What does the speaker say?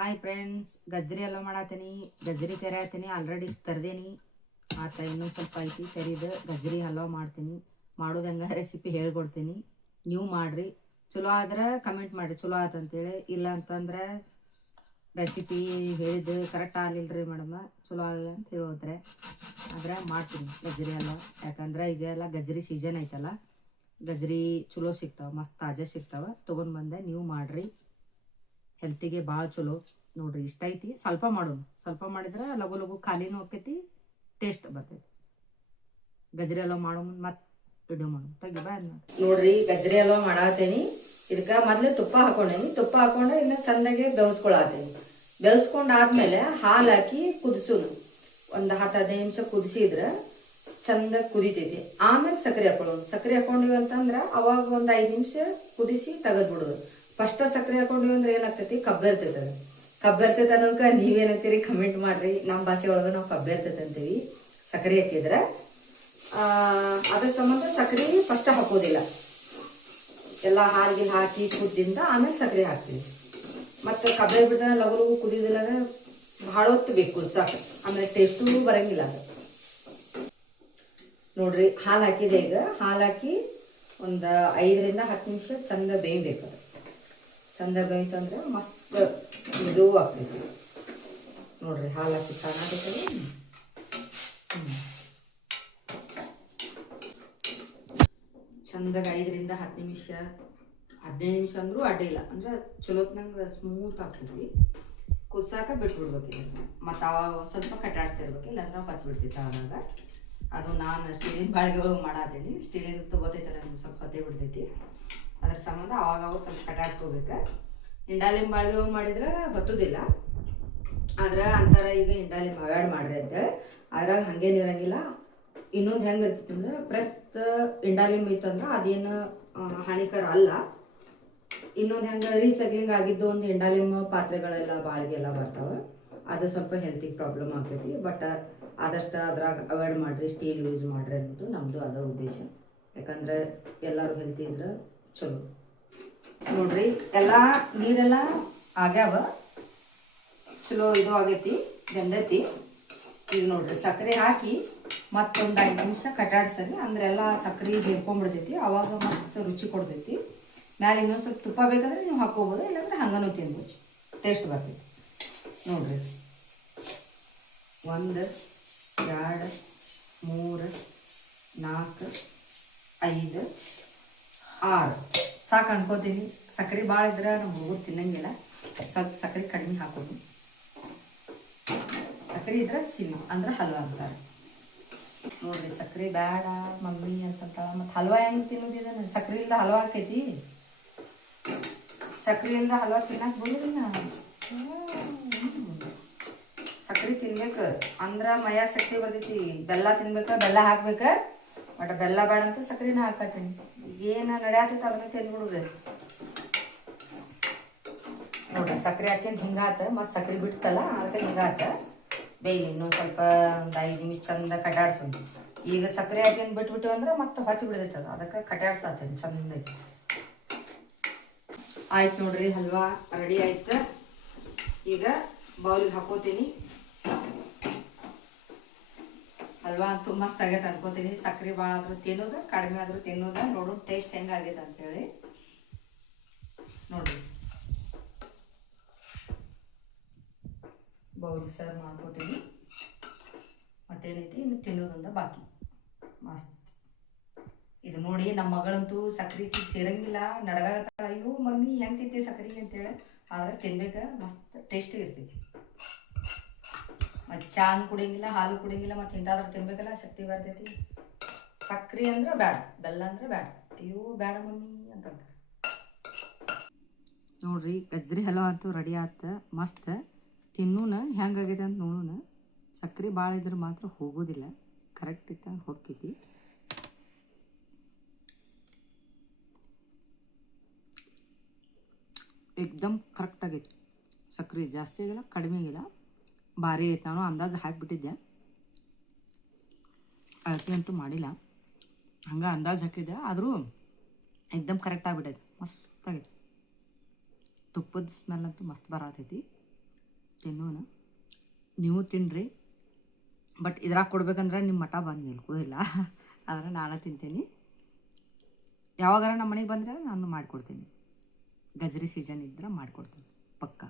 Hi friends, ಗಜ್ರಿ ಎಲ್ಲ ಮಾಡತ್ತೀನಿ. ಗಜ್ರಿ ತೆರೆಯತ್ತೀನಿ. ಆಲ್ರೆಡಿ ತರ್ದೇನಿ. ಆತ ಇನ್ನೊಂದು ಸ್ವಲ್ಪ ಐತಿ ತೆರಿದು ಗಜ್ರಿ ಹಲ್ವಾ ಮಾಡ್ತೀನಿ. ಮಾಡೋದಂಗೆ ರೆಸಿಪಿ ಹೇಳ್ಕೊಡ್ತೀನಿ. ನೀವು ಮಾಡಿರಿ. ಚಲೋ ಆದ್ರೆ ಕಮೆಂಟ್ ಮಾಡಿರಿ ಚಲೋ ಆತಂತೇಳಿ. ಇಲ್ಲ ಅಂತಂದ್ರೆ ರೆಸಿಪಿ ಹೇಳಿದ್ದು ಕರೆಕ್ಟ್ ಆಗಲಿಲ್ಲರಿ ಮೇಡಮ್, ಚಲೋ ಆಗಲ್ಲ ಅಂತ ಹೇಳೋದ್ರೆ ಆದರೆ ಮಾಡ್ತೀನಿ ಗಜ್ರಿ ಹಲ್ವಾ. ಯಾಕಂದ್ರೆ ಈಗ ಎಲ್ಲ ಗಜ್ರಿ ಸೀಸನ್ ಐತಲ್ಲ, ಗಜ್ರಿ ಚಲೋ ಸಿಗ್ತಾವೆ, ಮಸ್ತ್ ತಾಜಾ ಸಿಗ್ತಾವೆ. ತೊಗೊಂಡು ಬಂದೆ. ನೀವು ಮಾಡಿರಿ, ಹೆಲ್ತಿಗೆ ಭಾಳ ಚಲೋ. ನೋಡ್ರಿ ಇಷ್ಟ ಐತಿ. ಸ್ವಲ್ಪ ಮಾಡೋಣ. ಸ್ವಲ್ಪ ಮಾಡಿದ್ರೆ ಲಘು ಲಘು ಖಾಲಿನೂ ಹೋಗ್ತೈತಿ, ಟೇಸ್ಟ್ ಬರ್ತೈತಿ. ಗಜ್ರಿ ಹಲ್ವಾ ಮಾಡೋ ಮುಂದೆ ಮತ್ತೆ ವಿಡಿಯೋ ಮಾಡೋಣ. ತೆಗಿ ಬಾ. ನೋಡ್ರಿ ಗಜ್ರಿ ಹಲ್ವಾ ಮಾಡತ್ತೇನಿ. ಇದಕ್ಕೆ ಮೊದಲು ತುಪ್ಪ ಹಾಕೊಂಡೇನಿ. ತುಪ್ಪ ಹಾಕೊಂಡ್ರೆ ಇನ್ನು ಚಂದಾಗಿ ಬೆಳೆಸ್ಕೊಳತ್ತೇನಿ. ಬೆಳೆಸ್ಕೊಂಡಾದ್ಮೇಲೆ ಹಾಲು ಹಾಕಿ ಕುದಿಸೋನು. ಒಂದು 10-15 ನಿಮಿಷ ಕುದಿಸಿದ್ರೆ ಚಂದ ಕುದಿತೈತಿ. ಆಮೇಲೆ ಸಕ್ಕರೆ ಹಾಕೊಳ್ಳೋದು. ಸಕ್ಕರೆ ಹಾಕೊಂಡಿವಿ ಅಂತಂದ್ರೆ ಅವಾಗ ಒಂದು 5 ನಿಮಿಷ ಕುದಿಸಿ ತೆಗೆದ್ಬಿಡೋದು. ಫಸ್ಟ್ ಸಕ್ಕರೆ ಹಾಕೊಂಡಿವಿ ಅಂದ್ರೆ ಏನಾಗ್ತೈತಿ, ಕಬ್ಬೆರ್ತೈತೆ. ಕಬ್ಬೆರ್ತೈತೆ ಅನ್ನೋದಕ್ಕೆ ನೀವೇನಂತೀರಿ ಕಮೆಂಟ್ ಮಾಡ್ರಿ. ನಮ್ಮ ಭಾಷೆ ಒಳಗೆ ನಾವು ಕಬ್ಬೆರ್ತೈತೆ ಅಂತೀವಿ ಸಕ್ಕರೆ ಹಾಕಿದ್ರೆ. ಅದ್ರ ಸಂಬಂಧ ಸಕ್ಕರೆ ಫಸ್ಟ್ ಹಾಕೋದಿಲ್ಲ. ಎಲ್ಲ ಹಾಲಿಗೆ ಹಾಕಿ ಕುದ್ದಿಂದ ಆಮೇಲೆ ಸಕ್ಕರೆ ಹಾಕ್ತೀವಿ. ಮತ್ತು ಕಬ್ಬೆ ಬಿಟ್ಟ ಲಗು ಲಗು ಕುದಿದಿಲ್ಲ ಭಾಳ ಹೊತ್ತು ಬೇಕು ಕುದ್ಸಾಕ, ಆಮೇಲೆ ಟೇಸ್ಟು ಬರಂಗಿಲ್ಲ ಅದು. ನೋಡ್ರಿ ಹಾಲು ಹಾಕಿದೆ. ಈಗ ಹಾಲು ಹಾಕಿ ಒಂದು 5-10 ನಿಮಿಷ ಚಂದ ಬೇಯಬೇಕು. ಚಂದ ಬೇಯ್ತಂದ್ರೆ ಮಸ್ತ್ ಇದು ಆಗ್ತೈತಿ. ನೋಡ್ರಿ ಹಾಲು ಹಾಕಿ ಚೆನ್ನಾಗೈತಲ್ಲ. ಚಂದಾಗ 5-10 ನಿಮಿಷ, 15 ನಿಮಿಷ ಅಂದ್ರೂ ಅಡ್ಡಿಲ್ಲ. ಅಂದ್ರೆ ಚಲೋತ್ನಂಗೆ ಸ್ಮೂತ್ ಆಗ್ತೈತಿ. ಕುದ್ಸಾಕ ಬಿಟ್ಬಿಡ್ಬೇಕು. ಮತ್ತು ಅವಾಗ ಸ್ವಲ್ಪ ಕಟ್ಟಾಡ್ತಿರ್ಬೇಕು, ಇಲ್ಲಾಂದ್ರೆ ಹೊತ್ತು ಬಿಡ್ತೈತೆ. ಆವಾಗ ಅದು ನಾನು ಸ್ಟೀಲಿನ ಬಾಳಿಗೆ ಒಳಗೆ ಮಾಡತ್ತೀನಿ. ಸ್ಟೀಲಿನ ತಗೋತೈತಲ್ಲ ನಿಮ್ಗೆ ಸ್ವಲ್ಪ ಹೊತ್ತೇ ಬಿಡ್ತೈತಿ. ಅದ್ರ ಸಂಬಂಧ ಅವಾಗ ಸ್ವಲ್ಪ ಕಟ್ಟಾಡ್ಕೋಬೇಕು. ಇಂಡಾಲಿಂಬ ಬಾಳಿಗೆ ಹೋಗಿ ಮಾಡಿದ್ರೆ ಹೊತ್ತುದಿಲ್ಲ. ಆದ್ರೆ ಅಂತಾರೆ ಈಗ ಇಂಡಾಲಿಂಬ ಅವಾಯ್ಡ್ ಮಾಡ್ರಿ ಅಂತೇಳಿ. ಅದ್ರಾಗ ಹಂಗೇನು ಇರಂಗಿಲ್ಲ. ಇನ್ನೊಂದು ಹೆಂಗೆ ಇರ್ತೈತಿ ಅಂದ್ರೆ, ಪ್ರಸ್ತ ಇಂಡಾಲಿಂಬ ಇತ್ತಂದ್ರೆ ಅದೇನು ಹಾನಿಕರ ಅಲ್ಲ. ಇನ್ನೊಂದು ಹೆಂಗೆ ರೀಸೈಕ್ಲಿಂಗ್ ಆಗಿದ್ದು ಒಂದು ಇಂಡಾಲಿಂಬ ಪಾತ್ರೆಗಳೆಲ್ಲ ಬಾಳಿಗೆ ಎಲ್ಲ ಬರ್ತಾವೆ. ಅದು ಸ್ವಲ್ಪ ಹೆಲ್ತಿಗೆ ಪ್ರಾಬ್ಲಮ್ ಆಗ್ತೈತಿ. ಬಟ್ ಆದಷ್ಟು ಅದ್ರಾಗ ಅವಾಯ್ಡ್ ಮಾಡಿರಿ, ಸ್ಟೀಲ್ ಯೂಸ್ ಮಾಡಿರಿ ಅನ್ನೋದು ನಮ್ಮದು ಅದ ಉದ್ದೇಶ. ಯಾಕಂದ್ರೆ ಎಲ್ಲರೂ ಹೆಲ್ತಿ ಇದ್ರೆ ಚಲೋ. ನೋಡ್ರಿ ಎಲ್ಲ ನೀರೆಲ್ಲ ಆಗ್ಯಾವ, ಚಲೋ ಇದು ಆಗೈತಿ, ಬೆಂದೈತಿ. ಈಗ ನೋಡ್ರಿ ಸಕ್ಕರೆ ಹಾಕಿ ಮತ್ತೊಂದು 5 ನಿಮಿಷ ಕಟಾಡ್ಸರಿ. ಅಂದ್ರೆ ಎಲ್ಲ ಸಕ್ಕರೆ ಬೇರ್ಕೊಂಡ್ಬಿಡ್ತೈತಿ. ಅವಾಗ ಮಸ್ತ್ ರುಚಿ ಕೊಡ್ತೈತಿ. ಮ್ಯಾಲೆ ಇನ್ನೊಂದು ಸ್ವಲ್ಪ ತುಪ್ಪ ಬೇಕಾದ್ರೆ ನೀವು ಹಾಕೋಬೋದು, ಇಲ್ಲಾಂದ್ರೆ ಹಂಗನೂ ತಿನ್ಬೋದು, ಟೇಸ್ಟ್ ಬರ್ತೈತಿ. ನೋಡ್ರಿ 1 2 3 4 5 6 ಸಾಕು ಅನ್ಕೋತೀನಿ. ಸಕ್ಕರೆ ಭಾಳ ಇದ್ರೆ ನಮ್ಮ ಹುಡುಗರು ತಿನ್ನಂಗಿಲ್ಲ. ಸ್ವಲ್ಪ ಸಕ್ಕರೆ ಕಡಿಮೆ ಹಾಕೋದು. ಸಕ್ಕರೆ ಇದ್ರೆ ಚಿನ್ನ ಅಂದ್ರೆ ಹಲ್ವಾ ಅಂತಾರೆ. ನೋಡ್ರಿ ಸಕ್ಕರೆ ಬೇಡ ಮಮ್ಮಿ ಅಂತಂತ. ಮತ್ತು ಹಲ್ವಾ ಹೆಂಗೆ ತಿನ್ನೋದಿದೆ? ಸಕ್ಕರೆ ಇಲ್ದ ಹಲ್ವಾ ಆಕೈತಿ. ಸಕ್ಕರೆಯಿಂದ ಹಲ್ವಾ ತಿನ್ನಕ್ಕೆ ಬರೋದಿಲ್ಲ. ಸಕ್ಕರೆ ತಿನ್ಬೇಕು ಅಂದ್ರೆ ಮೈಯಾಗ ಶಕ್ತಿ ಬರ್ತೈತಿ. ಬೆಲ್ಲ ತಿನ್ಬೇಕು, ಬೆಲ್ಲ ಹಾಕ್ಬೇಕು. ಬಟ್ ಬೆಲ್ಲ ಬೇಡ ಅಂತ ಸಕ್ಕರೆನ ಹಾಕತ್ತೀನಿ. ಏನು ನಡೆಯತ್ತೈತೆ ಅದನ್ನ ತಿಂದ್ಬಿಡುದು. ನೋಡ್ರಿ ಸಕ್ಕರೆ ಹಾಕಿಂದು ಹಿಂಗಾತ. ಮತ್ತು ಸಕ್ಕರೆ ಬಿಡ್ತಲ್ಲ ಅದಕ್ಕೆ ಹಿಂಗಾತ. ಬೇಯ್ಲಿ ಇನ್ನೊಂದು ಸ್ವಲ್ಪ ಒಂದು 5 ನಿಮಿಷ ಚಂದ ಕಟಾಡ್ಸೋದು. ಈಗ ಸಕ್ಕರೆ ಹಾಕಿಂದು ಬಿಟ್ಬಿಟ್ಟು ಅಂದ್ರೆ ಮತ್ತೆ ಹೊತ್ತಿ ಬಿಡ್ತೈತದ. ಅದಕ್ಕೆ ಕಟಾಡ್ಸಾತೀನಿ ಚಂದ. ಆಯ್ತು ನೋಡ್ರಿ, ಹಲ್ವಾ ರೆಡಿ ಆಯ್ತು. ಈಗ ಬೌಲಿಗೆ ಹಾಕೋತೀನಿ. ಹಲ್ವಾ ಅಂತೂ ಮಸ್ತ್ ಆಗೈತೆ ಅನ್ಕೋತೀನಿ. ಸಕ್ಕರೆ ಭಾಳ ಆದ್ರೂ ತಿನ್ನೋದು, ಕಡಿಮೆ ಆದ್ರೂ ತಿನ್ನೋದು. ನೋಡೋಣ ಟೇಸ್ಟ್ ಹೆಂಗಾಗೈತೆ ಅಂತೇಳಿ. ನೋಡ್ರಿ ಬೌಲ್ ಸರ್ವ್ ಮಾಡ್ಕೋತೀನಿ. ಮತ್ತೇನೈತಿ ಇನ್ನು ತಿನ್ನೋದಂದ ಬಾಕಿ. ಮಸ್ತ್ ಇದು ನೋಡಿ. ನಮ್ಮ ಮಗಳಂತೂ ಸಕ್ಕರೆ ಸೇರಂಗಿಲ್ಲ, ನಡಗಾಗತ್ತಾಳ. ಅಯ್ಯೋ ಮಮ್ಮಿ ಹೆಂಗೆ ತಿಂತಿ ಸಕ್ಕರೆ ಅಂತೇಳಿ. ಆದ್ರೆ ತಿನ್ಬೇಕು, ಮಸ್ತ್ ಟೇಸ್ಟ್ ಇರ್ತೈತಿ. ಮತ್ತು ಚಾನ್ ಕುಡಿಯಂಗಿಲ್ಲ, ಹಾಲು ಕುಡಿಯಂಗಿಲ್ಲ. ಮತ್ತು ಇಂಥಾದ್ರೆ ತಿನ್ಬೇಕಲ್ಲ, ಶಕ್ತಿ ಬರ್ತೈತಿ. ಸಕ್ಕರೆ ಅಂದ್ರೆ ಬೇಡ, ಬೆಲ್ಲ ಅಂದ್ರೆ ಬೇಡ. ಅಯ್ಯೋ ಬೇಡ ಮಮ್ಮಿ ಅಂತಂತಾರೆ. ನೋಡ್ರಿ ಗಜ್ರಿ ಹಲ್ವಾ ಅಂತೂ ರೆಡಿ ಆತ. ಮಸ್ತ್ ತಿನ್ನೂನ ಹೆಂಗಾಗೈತೆ ಅಂತ ನೋಡೋಣ. ಸಕ್ಕರೆ ಭಾಳ ಇದ್ರೆ ಮಾತ್ರ ಹೋಗೋದಿಲ್ಲ, ಕರೆಕ್ಟ್ ಇತ್ತು ಹೋಗ್ತೈತಿ. ಏಕ್ದಮ್ ಕರೆಕ್ಟ್ ಆಗೈತಿ. ಸಕ್ಕರೆ ಜಾಸ್ತಿ ಆಗಿಲ್ಲ, ಕಡಿಮೆ ಆಗಿಲ್ಲ, ಭಾರಿ ಐತೆ. ನಾನು ಅಂದಾಜು ಹಾಕಿಬಿಟ್ಟಿದ್ದೆ, ಅಳತೆ ಅಂತೂ ಮಾಡಿಲ್ಲ. ಹಂಗೆ ಅಂದಾಜು ಹಾಕಿದ್ದೆ, ಆದರೂ ಏಕ್ದಮ್ ಕರೆಕ್ಟ್ ಆಗಿಬಿಟ್ಟೈತಿ. ಮಸ್ತ್ ಆಗೈತಿ. ತುಪ್ಪದ ಸ್ಮೆಲ್ ಅಂತೂ ಮಸ್ತ್ ಬರತೈತಿ. ತಿನ್ನೋಣ, ನೀವು ತಿನ್ನಿರಿ. ಬಟ್ ಇದ್ರಾಗ ಕೊಡ್ಬೇಕಂದ್ರೆ ನಿಮ್ಮ ಮಠ ಬಂದು ನಿಲ್ಕೋದಿಲ್ಲ, ಆದರೆ ನಾನು ತಿಂತೀನಿ. ಯಾವಾಗಾರ ನಮ್ಮ ಮನೆಗೆ ಬಂದರೆ ನಾನು ಮಾಡಿಕೊಡ್ತೀನಿ. ಗಜ್ರಿ ಸೀಸನ್ ಇದ್ರೆ ಮಾಡಿಕೊಡ್ತೀನಿ ಪಕ್ಕ.